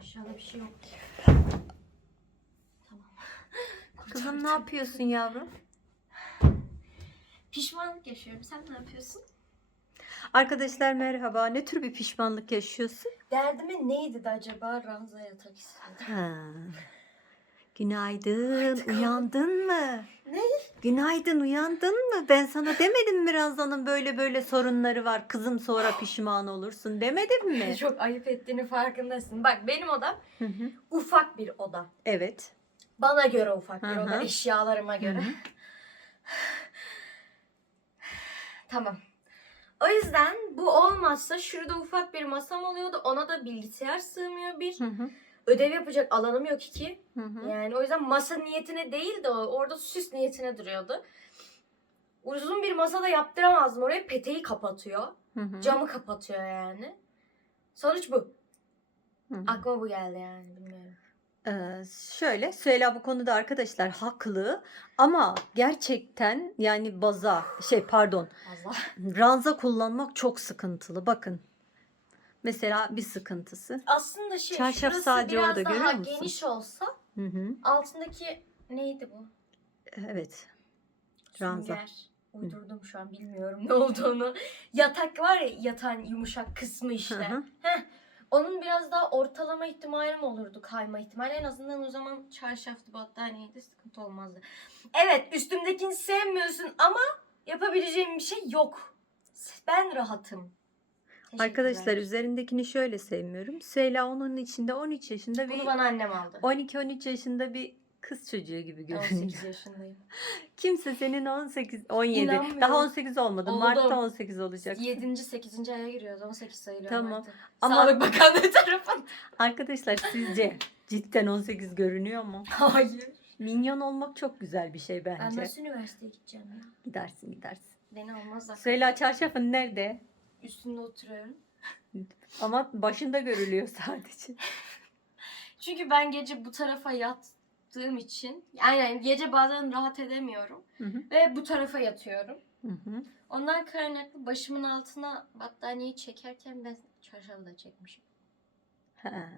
aşağıda bir şey yok. Tamam. Kızım ne yapıyorsun yavrum? Pişmanlık yaşıyorum. Sen ne yapıyorsun? Arkadaşlar merhaba. Ne tür bir pişmanlık yaşıyorsun? Derdimin neydi de acaba ranza yatak istedim. Ha. Günaydın. Uyandın mı? Ne? Günaydın uyandın mı? Ben sana demedim mi Ranza'nın böyle böyle sorunları var. Kızım sonra pişman olursun demedim mi? Çok ayıp ettiğini farkındasın. Bak benim odam Hı hı. ufak bir oda. Evet. Bana göre ufak bir Hı hı. oda. Eşyalarıma Hı göre. hı. Tamam. O yüzden bu olmazsa şurada ufak bir masam oluyordu. Ona da bilgisayar sığmıyor bir. Hı hı. Ödev yapacak alanım yok. Hı hı. Yani o yüzden masa niyetine değil de orada süs niyetine duruyordu. Uzun bir masada yaptıramazdım oraya. Peteği kapatıyor. Hı hı. Camı kapatıyor yani. Sonuç bu. Hı hı. Aklıma bu geldi yani bilmiyorum. Ee, şöyle Süheyla bu konuda arkadaşlar haklı ama gerçekten yani baza şey pardon ranza kullanmak çok sıkıntılı bakın. Mesela bir sıkıntısı. Aslında şey Çarşaf şurası sadece biraz orada, daha görüyor musun? geniş olsa Hı hı. altındaki neydi bu? Evet. Ranza. Sünger. Uydurdum şu an bilmiyorum ne olduğunu. Yatak var ya yatağın yumuşak kısmı işte. Hı hı. Heh, onun biraz daha ortalama ihtimalim olurdu kayma ihtimali. En azından o zaman çarşaftı battaniyeydi sıkıntı olmazdı. Evet üstümdekini sevmiyorsun ama yapabileceğim bir şey yok. Ben rahatım. Arkadaşlar üzerindekini şöyle sevmiyorum. Süheyla onun içinde 13 yaşında bir bunu bana annem aldı. 12-13 yaşında bir kız çocuğu gibi görünüyor. 18 yaşındayım. Kimse senin 18 17 İnanmıyorum. daha 18 olmadı. Oldum. Mart'ta 18 olacak. 7. 8. aya giriyoruz. 18 sayılıyorum Tamam. artık. Ama- Sağlık Bakanlığı tarafından. Arkadaşlar sizce cidden 18 görünüyor mu? Hayır. Minyon olmak çok güzel bir şey Ben bence. nasıl üniversiteye gideceğim ya? Gidersin gidersin. Beni almazlar. Süheyla çarşafın nerede? Üstünde oturuyorum. Ama başında görülüyor sadece. Çünkü ben gece bu tarafa yattığım için yani gece bazen rahat edemiyorum Hı hı. ve bu tarafa yatıyorum. Hı hı. Ondan kaynaklı başımın altına battaniyeyi çekerken ben çarşafı da çekmişim. Ha.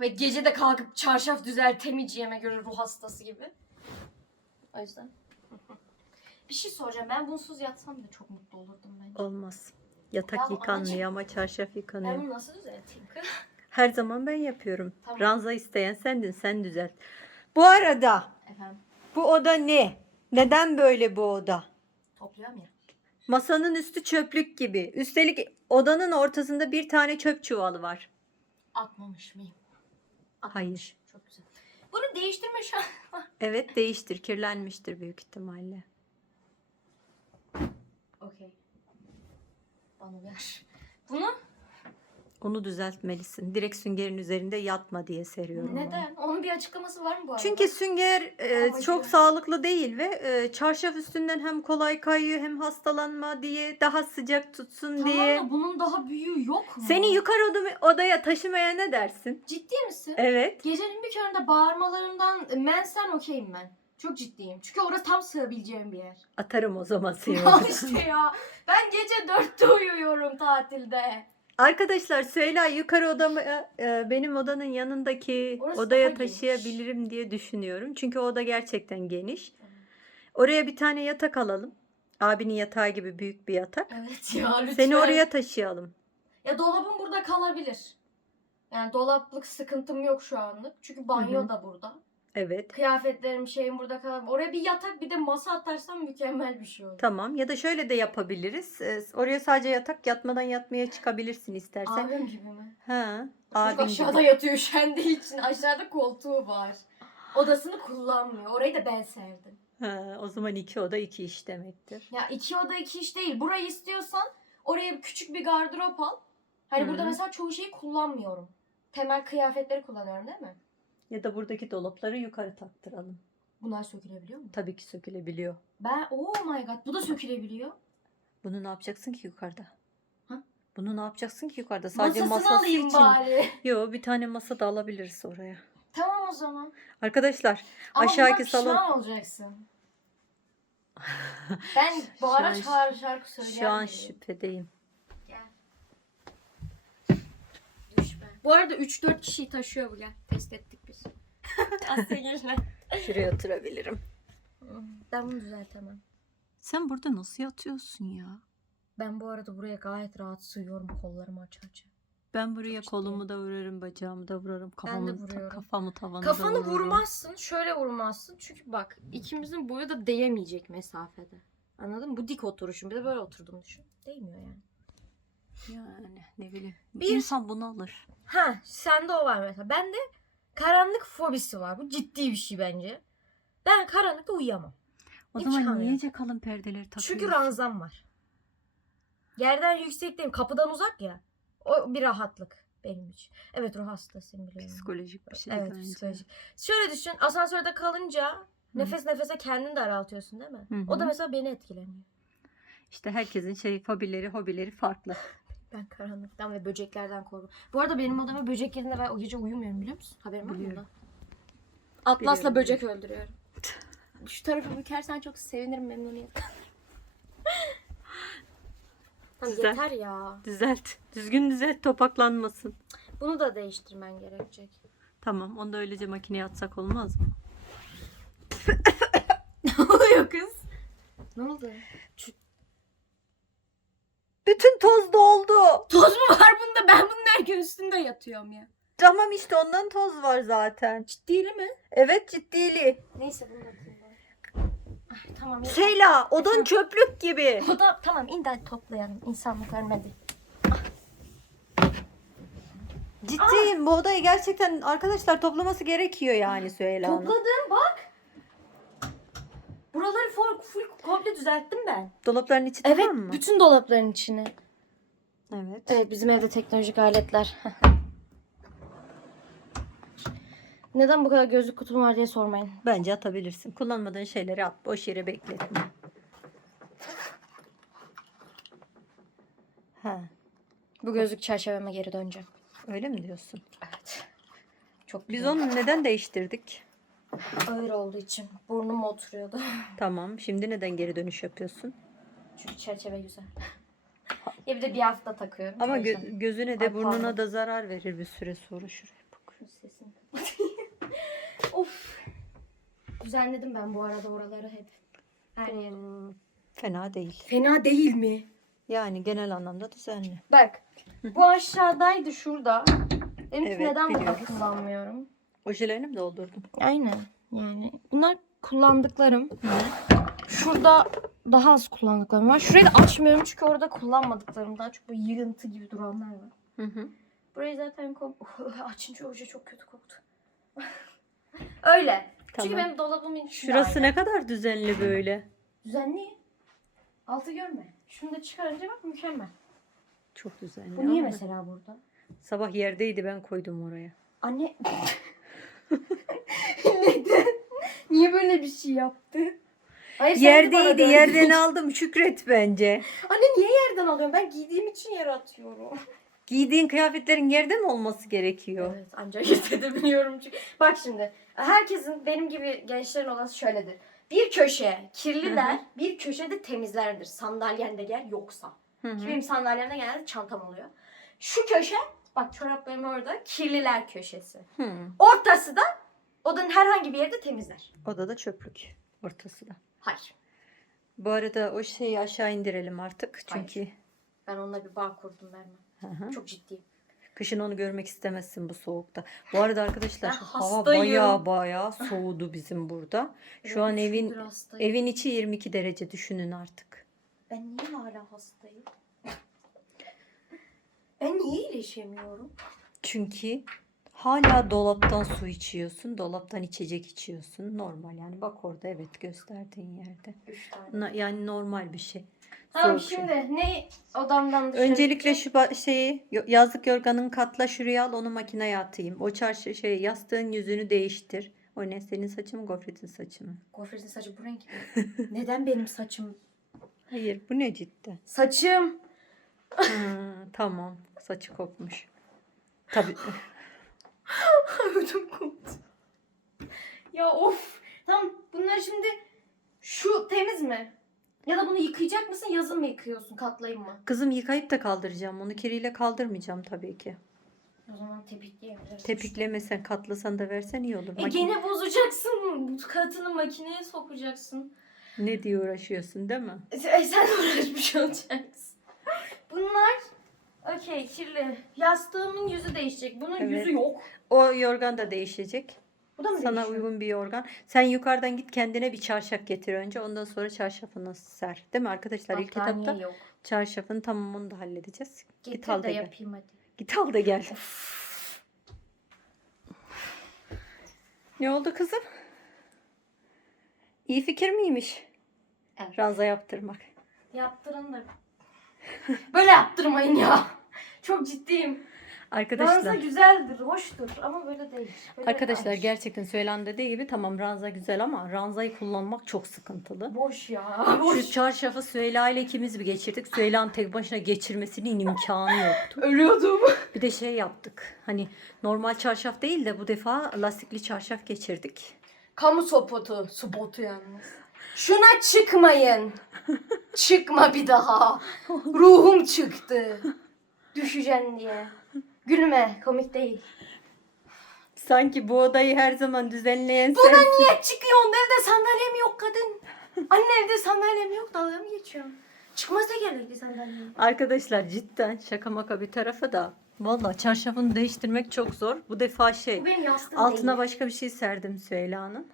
Ve gece de kalkıp çarşaf düzeltemeyeceğime göre ruh hastası gibi. O yüzden. Bir şey soracağım. Ben bunsuz yatsam da çok mutlu olurdum bence. Olmaz. Yatak Ya yıkanmıyor ama çarşaf Ben yıkanıyor. bunu nasıl düzelteyim kız? Her zaman ben yapıyorum. Tamam. Ranza isteyen sendin sen düzelt. Bu arada Efendim bu oda ne? Neden böyle bu oda? topluyorum ya. Masanın üstü çöplük gibi. Üstelik odanın ortasında bir tane çöp çuvalı var. Atmamış mıyım? Hayır. Çok güzel. Bunu değiştirme şu an. Evet değiştir. Kirlenmiştir büyük ihtimalle. Okey. Bana ver. Bunu Onu düzeltmelisin. Direkt süngerin üzerinde yatma diye seriyorum. onu. neden? Onun bir açıklaması var mı bu arada? Çünkü sünger e, çok sağlıklı değil ve e, çarşaf üstünden hem kolay kayıyor hem hastalanma diye daha sıcak tutsun tamam diye. da bunun daha büyüğü yok mu? Seni yukarı oda- odaya taşımaya ne dersin? Ciddi misin? Evet. Gecenin bir köründe bağırmalarından mensen okeyim ben. Çok ciddiyim. Çünkü orası tam sığabileceğim bir yer. Atarım o zaman seni. Al oradan. işte ya. Ben gece dörtte uyuyorum tatilde. Arkadaşlar Süheyla yukarı odamı e, benim odanın yanındaki Orası odaya daha geniş. taşıyabilirim diye düşünüyorum. Çünkü o oda gerçekten geniş. Oraya bir tane yatak alalım. Abinin yatağı gibi büyük bir yatak. Evet ya lütfen. Seni oraya taşıyalım. Ya dolabım burada kalabilir. Yani dolaplık sıkıntım yok şu anlık. Çünkü banyo hı. da burada. Evet. Kıyafetlerim şeyim burada kalabilir. Oraya bir yatak bir de masa atarsam mükemmel bir şey olur. Tamam ya da şöyle de yapabiliriz. E, Oraya sadece yatak yatmadan yatmaya çıkabilirsin istersen. Abim gibi mi? Ha, abin aşağıda gibi. yatıyor üşendiği için. Aşağıda koltuğu var. Odasını kullanmıyor. Orayı da ben sevdim. Ha, o zaman iki oda iki iş demektir. Ya iki oda iki iş değil. Burayı istiyorsan oraya küçük bir gardırop al. Hani Hı. burada mesela çoğu şeyi kullanmıyorum. Temel kıyafetleri kullanıyorum değil mi? Ya da buradaki dolapları yukarı taktıralım. Bunlar sökülebiliyor mu? Tabii ki sökülebiliyor. Ben oh my god bu da sökülebiliyor. Bunu ne yapacaksın ki yukarıda? Ha? Bunu ne yapacaksın ki yukarıda? Sadece Masasını masası alayım için. bari. Yo bir tane masa da alabiliriz oraya. Tamam o zaman. Arkadaşlar Ama pişman salon- olacaksın. Ben bağıra Şu an- çağır şarkı söyleyen şu an şüphedeyim. Gel. Düşme. Bu arada 3-4 kişiyi taşıyor bu gel. Test ettik. Asya. Şuraya oturabilirim. Ben bunu düzeltemem. Sen burada nasıl yatıyorsun ya? Ben bu arada buraya gayet rahat sığıyorum kollarımı aç aç. Ben buraya Çok kolumu da vurarım, bacağımı da vurarım, kafamı da vuruyorum. kafamı tavana da Kafanı vururum. vurmazsın. Şöyle vurmazsın. Çünkü bak ikimizin boyu da değemeyecek mesafede. Anladın mı? Bu dik oturuşum. Bir de böyle oturdum düşün. Değmiyor yani. Yani ne bileyim. Bir- İnsan bunu alır. Ha, sende o var mesela. Bende karanlık fobisi var. Bu ciddi bir şey bence. Ben karanlıkta uyuyamam. O Hiç zaman çıkamıyorum. niyece kalın perdeleri takıyorsun? Çünkü ranzam var. Yerden yüksekteyim. Kapıdan uzak ya. O bir rahatlık benim için. Evet ruh hastasıyım biliyorum. Psikolojik bir şey evet bence. psikolojik. Şöyle düşün asansörde kalınca nefes nefese kendini daraltıyorsun değil mi? Hı hı. O da mesela beni etkileniyor. İşte herkesin şey fobileri, hobileri farklı. Ben karanlıktan ve böceklerden korkuyorum. Bu arada benim odama böcek girdiğinde ben o gece uyumuyorum biliyor musun? Haberin var mı Biliyorum. bundan? Atlas'la Biliyorum. böcek öldürüyorum. Şu tarafı bükersen çok sevinirim memnuniyet. Tamam, Güzel. yeter ya. Düzelt. Düzgün düzelt topaklanmasın. Bunu da değiştirmen gerekecek. Tamam onu da öylece makineye atsak olmaz mı? ne oluyor kız? Ne oldu? Bütün toz doldu. Toz mu var bunda? Ben bunun her gün üstünde yatıyorum ya. Tamam işte ondan toz var zaten. Ciddili mi? Evet ciddili. Neyse bunu. Ay, tamam. yeter. Şeyla odun çöplük gibi. O da tamam in de toplayalım. İnsanlık ölmedi. Ciddiyim bu odayı gerçekten arkadaşlar toplaması gerekiyor yani Süheyla'nın. Topladım bak. Buraları full, full komple düzelttim ben. Dolapların içi Evet tamam mı? bütün dolapların içine. Evet. Evet bizim evde teknolojik aletler. Neden bu kadar gözlük kutum var diye sormayın. Bence atabilirsin. Kullanmadığın şeyleri at. Boş yere bekletme. Ha, Bu gözlük çerçeveme geri döneceğim. öyle mi diyorsun? Evet. Çok Biz güzel. onu neden değiştirdik? Ağır olduğu için burnum oturuyordu. Tamam. Şimdi neden geri dönüş yapıyorsun? Çünkü çerçeve güzel. ya bir de bir hafta takıyorum. Ama gö- gözüne de Ay, burnuna pardon. da zarar verir bir süre sonra şuraya bak. Sesini of. Düzenledim ben bu arada oraları hep. Her yeri. Hmm, Fena değil. Fena değil mi? Yani genel anlamda düzenli. Bak. Bu aşağıdaydı şurada. Ki Evet, neden burada biliyoruz. kullanmıyorum? Ojelerini mi doldurdun? Aynen. Yani bunlar kullandıklarım. Şurada daha az kullandıklarım var. Şurayı da açmıyorum çünkü orada kullanmadıklarım daha çok böyle yığıntı gibi duranlar var. Hı hı. Burayı zaten kom açınca oje çok kötü koktu. Öyle. Çünkü Tamam. benim dolabımın içinde Şurası aynı. ne kadar düzenli böyle. Düzenli. Altı görme. Şunu da çıkarınca bak mükemmel. Çok düzenli. Bu niye ama mesela burada? Sabah yerdeydi ben koydum oraya. Anne. Neden? Niye böyle bir şey yaptı? Hayır, sen de bana Yerdeydi yerden aldım şükret bence. Anne niye yerden alıyorum? Ben giydiğim için yere atıyorum. Giydiğin kıyafetlerin yerde mi olması gerekiyor? Evet ancak hissedebiliyorum çünkü. Bak şimdi herkesin benim gibi gençlerin odası şöyledir. Bir köşe kirliler, bir köşede temizlerdir. Sandalyende gel yoksa. Hı hı. Ki benim sandalyemde genelde çantam oluyor. Şu köşe, bak çoraplarım orada, kirliler köşesi. Hı. Ortası da odanın herhangi bir yerde temizler. Odada çöplük ortası da. Hayır. Bu arada o şeyi aşağı indirelim artık. Hayır. Çünkü Ben onunla bir bağ kurdum hı. Çok ciddiyim. kışın onu görmek istemezsin bu soğukta. Bu arada arkadaşlar Ben hava baya baya soğudu bizim burada. Şu an Evet, evin şudur hastayım. evin içi 22 derece düşünün artık. Ben niye hala hastayım? Ben niye iyileşemiyorum? Çünkü hala dolaptan su içiyorsun, dolaptan içecek içiyorsun. Normal yani bak orada evet gösterdiğin yerde. Üç tane. Na- Yani normal bir şey. Tamam Soğuk şey. şimdi ne odamdan dışarı Öncelikle şu ba- şeyi yo- yazlık yorganın katla şuraya al onu makineye atayım. O çarşı şey yastığın yüzünü değiştir. O ne senin saçı mı gofretin saçı mı? Gofretin saçı bu renk mi? Neden benim saçım? Hayır bu ne cidden? Saçım. Ha, tamam saçı kopmuş. Tabii. Ödüm koptu. Ya of. Tamam bunlar şimdi şu temiz mi? Ya da bunu yıkayacak mısın yazın mı yıkıyorsun katlayayım mı? Kızım yıkayıp da kaldıracağım. Onu kiriyle kaldırmayacağım tabii ki. O zaman tepikleyebiliriz. Tepiklemesen katlasan da versen iyi olur. E Maki- gene bozacaksın. Katını makineye sokacaksın. Ne diye uğraşıyorsun değil mi? E sen uğraşmış olacaksın. Okey kirli. Yastığımın yüzü değişecek. Bunun Evet. yüzü yok. O yorgan da değişecek. Bu da mı Sana değişiyor? uygun bir yorgan. Sen yukarıdan git kendine bir çarşaf getir önce. Ondan sonra çarşafını ser. Değil mi arkadaşlar? İlk Battaniye etapta yok. çarşafın tamamını da halledeceğiz. Getir git al de da gel. yapayım hadi. Git al da gel. Ne oldu kızım? İyi fikir miymiş? Evet. Ranza yaptırmak. Yaptırın da. Böyle yaptırmayın ya. Çok ciddiyim. Ranza Arkadaşlar. güzeldir, hoştur ama böyle değil. Böyle Arkadaşlar ay, gerçekten söylen dediği gibi tamam ranza güzel ama ranzayı kullanmak çok sıkıntılı. boş ya. Şu Boş. çarşafı Süheyla ile ikimiz bir geçirdik. Süheyla'nın tek başına geçirmesinin imkanı yoktu. Ölüyordum. Bir de şey yaptık. Hani normal çarşaf değil de bu defa lastikli çarşaf geçirdik. Kamu spotu. Spotu yalnız. Şuna çıkmayın. Çıkma bir daha. Ruhum çıktı. Düşeceksin diye. Gülme. Komik değil. Sanki bu odayı her zaman düzenleyen Buna sensin. niye çıkıyorsun? Evde sandalyem yok kadın. Anne evde sandalyem yok. Dalga mı geçiyorum? Çıkmasa gerekli sandalyem. Arkadaşlar cidden şaka maka bir tarafı da Valla çarşafını değiştirmek çok zor. Bu defa şey Bu benim yastığım altına değil. başka bir şey serdim Süheyla'nın.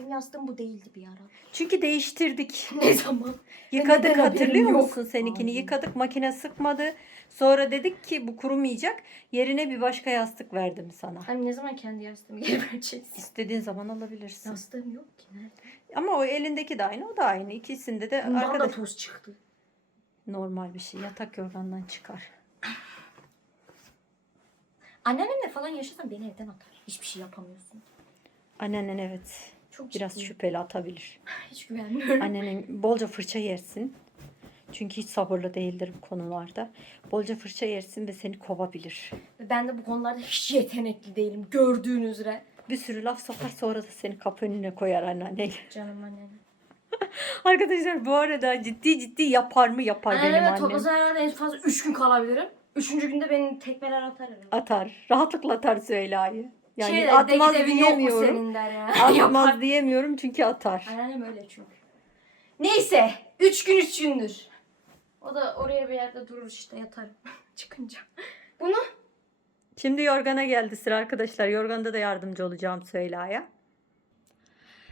Benim yastığım bu değildi bir ara. Çünkü değiştirdik. Ne zaman? Yıkadık Neden haberim hatırlıyor yok? musun seninkini? Ay. Yıkadık makine sıkmadı. Sonra dedik ki bu kurumayacak. Yerine bir başka yastık verdim sana. Hani ne zaman kendi yastığımı geri vereceksin? İstediğin zaman alabilirsin. Yastığım yok ki. Nerede? Ama o elindeki de aynı o da aynı. İkisinde de Bundan arkadaş da toz çıktı. normal bir şey. Yatak yorgandan çıkar. Anneannemle falan yaşasan beni evden atar. Hiçbir şey yapamıyorsun. Anneannen evet Çok biraz ciddiyim. şüpheli atabilir. Hiç güvenmiyorum. Annenin bolca fırça yersin. Çünkü hiç sabırlı değildir bu konularda. Bolca fırça yersin ve seni kovabilir. Ben de bu konularda hiç yetenekli değilim. Gördüğün üzere. Bir sürü laf sokar sonra da seni kapı önüne koyar anneanne. Canım annem. Arkadaşlar bu arada ciddi ciddi yapar mı yapar benim Anneme annem. toplasan herhalde en fazla 3 gün kalabilirim. Üçüncü günde beni tekmeler atar herhalde. Atar. Rahatlıkla atar Süheyla'yı. Yani şey atmaz "Deki evin yok mu diyemiyorum. senin der ya. Atmaz diyemiyorum çünkü atar. Anneannem öyle çünkü. Neyse. Üç gün üç gündür. O da oraya bir yerde durur işte yatarım. Çıkınca. Bunu Şimdi yorgana geldi sıra arkadaşlar. Yorganda da yardımcı olacağım Süheyla'ya.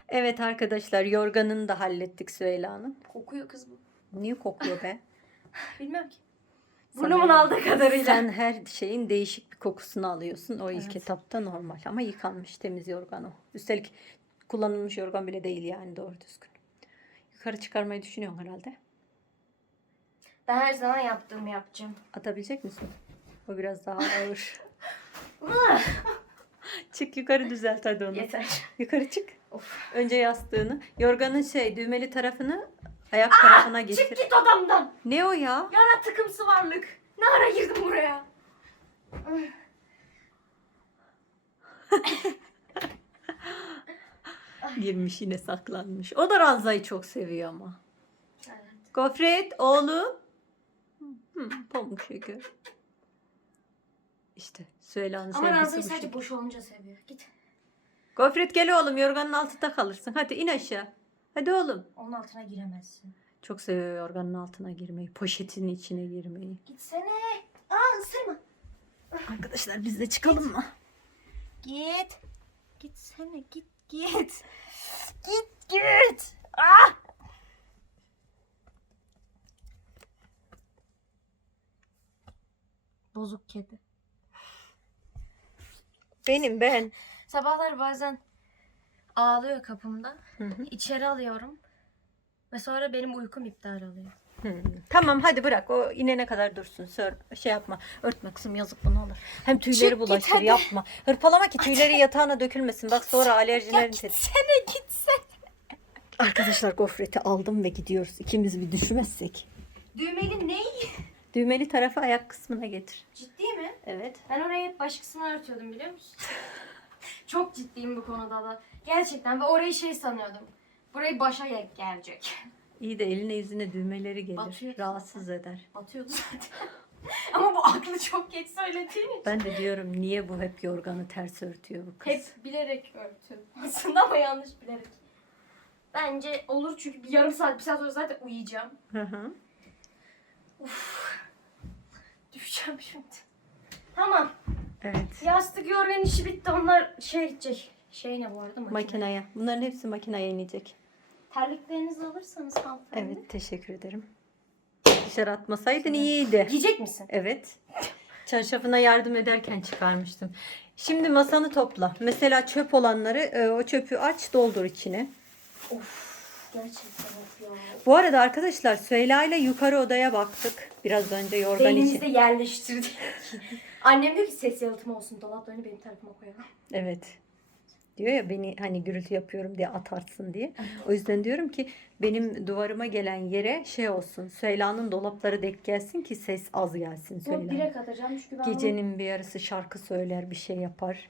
Evet arkadaşlar yorganını da hallettik Süheyla'nın. kokuyor kız bu. Niye kokuyor be? Bilmem ki. Burnumun aldığı kadarıyla. Sen her şeyin değişik bir kokusunu alıyorsun. O ilk Evet. etapta normal ama yıkanmış temiz yorgan o. Üstelik kullanılmış yorgan bile değil yani doğru düzgün. Yukarı çıkarmayı düşünüyorsun herhalde. Ben her zaman yaptığımı yapacağım. Atabilecek misin? O biraz daha ağır. Çık yukarı düzelt hadi onu. Yeter. Yukarı çık. Of. Önce yastığını. Yorganın şey düğmeli tarafını ayak tarafına Çık getir. git odamdan. Ne o ya? Yara tıkımsı varlık. Ne ara girdim buraya? Girmiş yine saklanmış. O da ranzayı çok seviyor ama. Evet. Gofret oğlum. Hı, pamuk şeker. İşte Süheyla'nın Ama Ranza'yı sadece boş olunca seviyor. Git. Gofret gel oğlum yorganın altında kalırsın. Hadi in aşağı. Hadi oğlum. Onun altına giremezsin. Çok seviyor yorganın altına girmeyi. Poşetin içine girmeyi. Gitsene. Aa ısırma. Arkadaşlar biz de çıkalım mı? Git. Gitsene git git. Git git. Ah! Bozuk kedi. Benim ben. Sabahlar bazen ağlıyor kapımda. İçeri alıyorum. Ve sonra benim uykum iptal oluyor. Tamam hadi bırak o inene kadar dursun. Sör, şey yapma. Örtme kızım yazık bunu alır. Hem tüyleri Çık git bulaştır hadi. yapma. Hırpalama ki tüyleri yatağına dökülmesin. Bak sonra alerjilerin tetiklenir. Gitsene gitsene. Arkadaşlar gofreti aldım ve gidiyoruz. İkimiz bir düşmezsek. Düğmeli ne? Düğmeli tarafı ayak kısmına getir. Ciddi mi? Evet. Ben orayı hep başkasına örtüyordum biliyor musun? Çok ciddiyim bu konuda da. Gerçekten ve orayı şey sanıyordum. Burayı başa gel- gelecek. İyi de eline yüzüne düğmeleri gelir. Batıyor Rahatsız eder. Batıyordu zaten. Ama bu aklı çok geç söylediğin için. Ben de diyorum niye bu hep yorganı ters örtüyor bu kız. Hep bilerek örtü. Aslında ama yanlış bilerek. Bence olur çünkü bir yarım saat, bir saat sonra zaten uyuyacağım. Hı hı. Düşeceğim şimdi. Tamam. Evet. Yastık yorgan işi bitti. Onlar şey gidecek. Şey ne bu arada? Makine. Makineye. Bunların hepsi makineye inecek. Terliklerinizi alırsanız hanımefendi. Evet teşekkür ederim. Dışarı atmasaydın iyiydi. Giyecek misin? Evet. Çarşafına yardım ederken çıkarmıştım. Şimdi masanı topla. Mesela çöp olanları e, o çöpü aç doldur içine. Of. Gerçekten of ya. Bu arada arkadaşlar Süheyla ile yukarı odaya baktık. Biraz önce yorgan Beynimizde için. yerleştirdik. Annem diyor ki ses yalıtımı olsun. Dolaplarını benim tarafıma koyalım. Evet. Diyor ya beni hani gürültü yapıyorum diye atarsın diye. O yüzden diyorum ki benim duvarıma gelen yere şey olsun. Süheyla'nın dolapları denk gelsin ki ses az gelsin Süheyla. direkt atacağım çünkü ben bunu- Gecenin bir yarısı şarkı söyler bir şey yapar.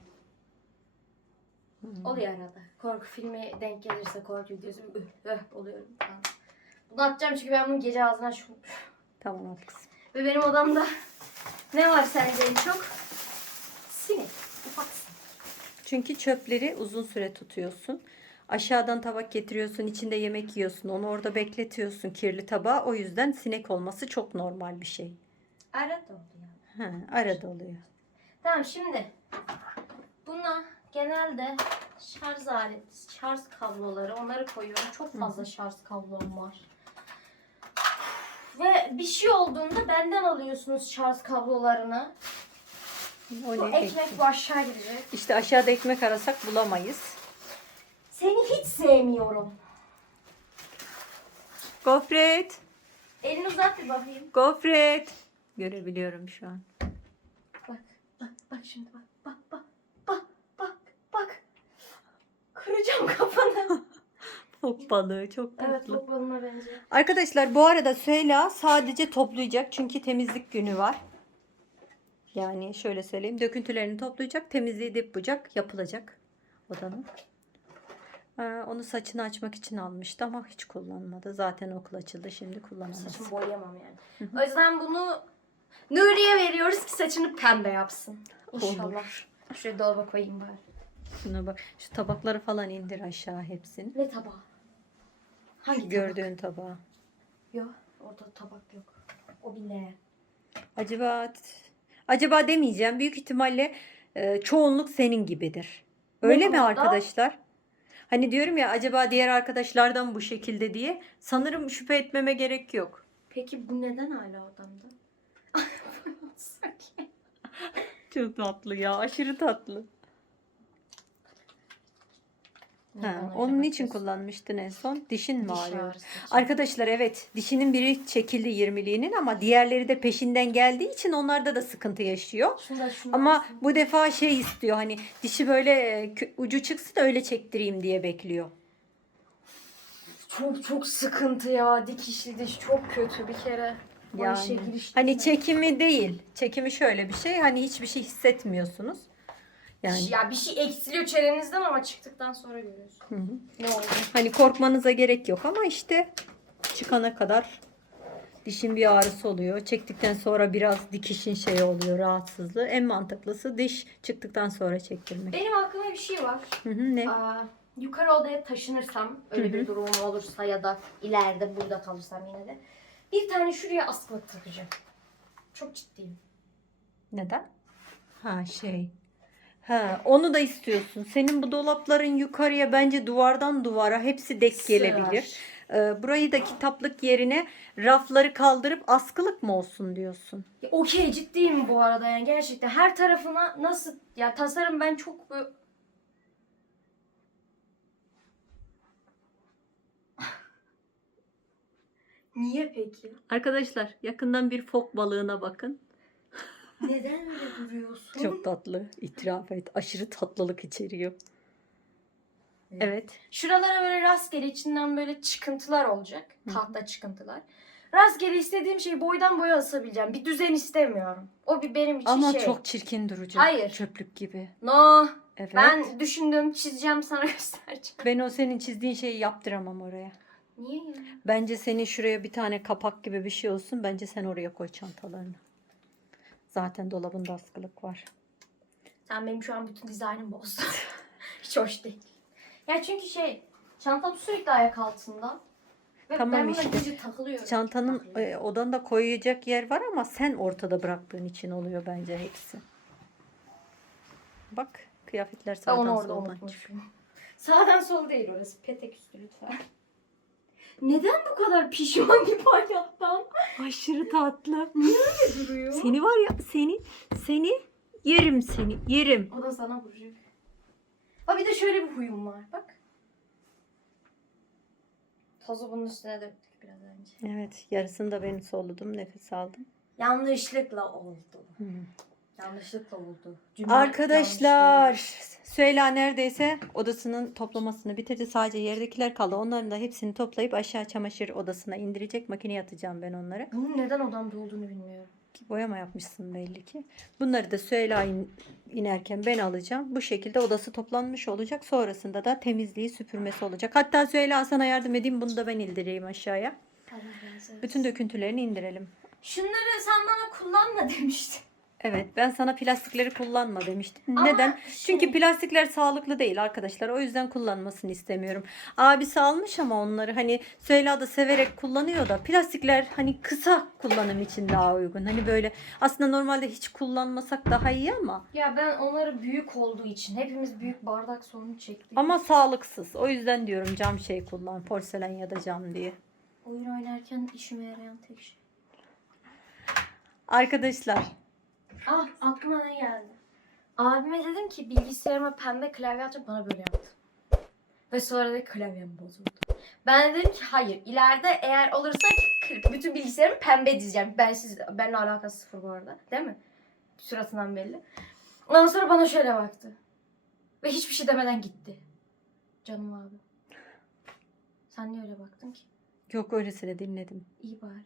Oluyor arada. Korku filmi denk gelirse korku videosu öh öh oluyorum. falan. Bunu atacağım çünkü ben bunu gece ağzına açıp Tamam at kızım. Ve benim odamda ne var sence en çok? Sinek. Çünkü çöpleri uzun süre tutuyorsun. Aşağıdan tabak getiriyorsun, içinde yemek yiyorsun. Onu orada bekletiyorsun kirli tabağa. O yüzden sinek olması çok normal bir şey. Arada oluyor. Ha, arada oluyor. Tamam şimdi buna genelde şarj aleti, şarj kabloları onları koyuyorum. Çok fazla şarj kablom var. Ve bir şey olduğunda benden alıyorsunuz şarj kablolarını. O Bu ne? ekmek bu aşağı gidecek. İşte aşağıda ekmek arasak bulamayız. Seni hiç sevmiyorum. Gofret, Elini uzat bir bakayım. gofret. Görebiliyorum şu an. Bak, bak, bak şimdi bak, bak, bak, bak, bak, bak. Kıracağım kafanı. Fok balığı çok tatlı. evet, çok balına benziyor. Arkadaşlar bu arada Süheyla sadece toplayacak çünkü temizlik günü var. Yani şöyle söyleyeyim döküntülerini toplayacak temizliği de yapacak yapılacak odanın. Ee, onu saçını açmak için almıştı ama hiç kullanmadı. Zaten okul açıldı şimdi kullanamaz. Saçımı boyayamam yani. O yüzden bunu Nuri'ye veriyoruz ki saçını pembe yapsın. İnşallah. Olur. Şuraya dolaba koyayım bari. Şuna bak. Şu tabakları falan indir aşağı hepsini. Ne tabağı? Hangi Şu gördüğün tabağı. tabak? Yok, orada tabak yok. O bir ne? Acaba acaba demeyeceğim. Büyük ihtimalle e, çoğunluk senin gibidir. Ne Öyle mi konuda? arkadaşlar? Hani diyorum ya acaba diğer arkadaşlardan bu şekilde diye. Sanırım şüphe etmeme gerek yok. Peki bu neden hala odamda? Çok tatlı ya. Aşırı tatlı. Ha, onun için kullanmıştın en son. Dişin mi Diş ağrıyor? ağrısı için. Arkadaşlar evet dişinin biri çekildi 20'liğinin ama diğerleri de peşinden geldiği için onlarda da sıkıntı yaşıyor. Şunu da şunu Ama bu defa şey istiyor hani dişi böyle e, ucu çıksın da öyle çektireyim diye bekliyor. Çok çok sıkıntı ya. Dikişli diş çok kötü bir kere. O Yani, işe Hani çekimi değil. Çekimi şöyle bir şey hani hiçbir şey hissetmiyorsunuz. Yani Ya bir şey eksiliyor çenenizden ama çıktıktan sonra görüyorsun. Hı hı. Ne oldu? hani korkmanıza gerek yok ama işte çıkana kadar dişin bir ağrısı oluyor. Çektikten sonra biraz dikişin şey oluyor rahatsızlığı. En mantıklısı diş çıktıktan sonra çektirmek. Benim aklıma bir şey var. Hı hı, ne? Aa, yukarı odaya taşınırsam öyle Hı hı. bir durumum olursa ya da ileride burada kalırsam yine de bir tane şuraya askılık takacağım. Çok ciddiyim. Neden? Ha şey. Ha onu da istiyorsun. Senin bu dolapların yukarıya bence duvardan duvara hepsi dek gelebilir. Ee, burayı da kitaplık yerine rafları kaldırıp askılık mı olsun diyorsun? Ya, Okey ciddiyim bu arada yani gerçekten her tarafına nasıl ya tasarım ben çok Niye peki? Arkadaşlar yakından bir fok balığına bakın. Neden öyle duruyorsun? Çok tatlı. İtiraf et. Aşırı tatlılık içeriyor. Evet. Şuralara böyle rastgele içinden böyle çıkıntılar olacak. Tahta çıkıntılar. Rastgele istediğim şeyi boydan boya asabileceğim. Bir düzen istemiyorum. O bir benim için Ama şey. çok çirkin duracak. Hayır. Çöplük gibi. No. Evet. Ben düşündüm çizeceğim sana göstereceğim. Ben o senin çizdiğin şeyi yaptıramam oraya. Niye ya? Bence senin şuraya bir tane kapak gibi bir şey olsun. Bence sen oraya koy çantalarını. Zaten dolabında askılık var. Sen benim şu an bütün dizaynımı bozdun. Hiç hoş değil. Ya çünkü şey çantam sürekli ayak altında. Ve Tamam ben buna işte. gece takılıyorum. Çantanın Takılıyorum. e, odanda koyacak yer var ama sen ortada bıraktığın için oluyor bence hepsi. Bak kıyafetler Ben sağdan onu orada soldan çıkıyor. unutmuşum. Sağdan sol değil orası. Petek üstü lütfen. Neden bu kadar pişman bir hayattan? Aşırı tatlı. Ne duruyor? Seni var ya seni seni yerim seni yerim. O da sana vuracak. Ha bir de şöyle bir huyum var. Bak. Tozu bunun üstüne döktük biraz önce. Evet yarısını da ben soludum nefes aldım. Yanlışlıkla oldu. Hı. Yanlışlıkla oldu. Cümle Arkadaşlar Süheyla neredeyse odasının toplamasını bitirdi. Sadece yerdekiler kaldı. Onların da hepsini toplayıp aşağı çamaşır odasına indirecek. Makineye atacağım ben onları. Bunun neden odamda olduğunu bilmiyorum. Boyama yapmışsın belli ki. Bunları da Süheyla in- inerken ben alacağım. Bu şekilde odası toplanmış olacak. Sonrasında da temizliği süpürmesi olacak. Hatta Süheyla sana yardım edeyim. Bunu da ben indireyim aşağıya. Bütün döküntülerini indirelim. Şunları sen bana kullanma demiştin. Evet ben sana plastikleri kullanma demiştim. Ama Neden? şey- Çünkü plastikler sağlıklı değil arkadaşlar. O yüzden kullanmasını istemiyorum. Abisi almış ama onları hani Süheyla da severek kullanıyor da plastikler hani kısa kullanım için daha uygun. Hani böyle aslında normalde hiç kullanmasak daha iyi ama Ya ben onları büyük olduğu için hepimiz büyük bardak sorunu çektik. ama sağlıksız. O yüzden diyorum cam şey kullan. Porselen ya da cam diye. Oyun oynarken işime yarayan tek şey. Arkadaşlar Ah aklıma ne geldi? Abime dedim ki bilgisayarıma pembe klavye atacak bana böyle yaptı. Ve sonra da klavyem bozuldu. Ben de dedim ki hayır ileride eğer olursa bütün bilgisayarımı pembe dizeceğim. Ben siz benimle alakası sıfır bu arada. Değil mi? Suratından belli. Ondan sonra bana şöyle baktı. Ve hiçbir şey demeden gitti. Canım abi. Sen niye öyle baktın ki? yok öylesine dinledim. İyi bari.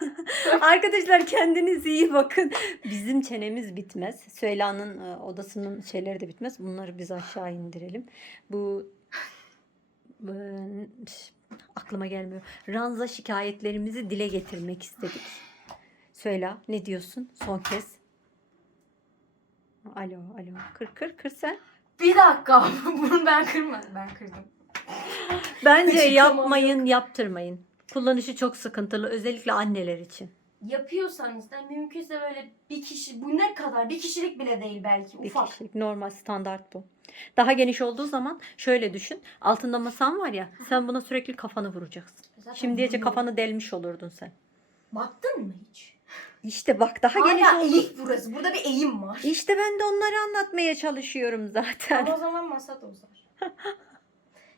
Arkadaşlar kendinize iyi bakın. Bizim çenemiz bitmez. Süheyla'nın e, odasının şeyleri de bitmez. Bunları biz aşağı indirelim. Bu, aklıma gelmiyor. Ranza şikayetlerimizi dile getirmek istedik. Süheyla ne diyorsun? Son kez. Alo alo. Kır kır kır sen. Bir dakika. Bunu ben kırmadım. Ben kırdım. Bence yapmayın yaptırmayın. Kullanışı çok sıkıntılı. Özellikle anneler için. Yapıyorsanız da mümkünse böyle bir kişi bu ne kadar bir kişilik bile değil belki Bir ufak. kişilik normal standart bu. Daha geniş olduğu zaman şöyle düşün. Altında masan var ya sen buna sürekli kafanı vuracaksın. Zaten Şimdiyece vuruyor. kafanı delmiş olurdun sen. Baktın mı hiç? İşte bak daha Hala geniş oldu. eğik burası. Burada bir eğim var. İşte ben de onları anlatmaya çalışıyorum zaten. Ama o zaman masa da uzar.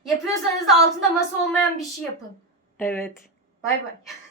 Yapıyorsanız da altında masa olmayan bir şey yapın. Evet. Bay bay.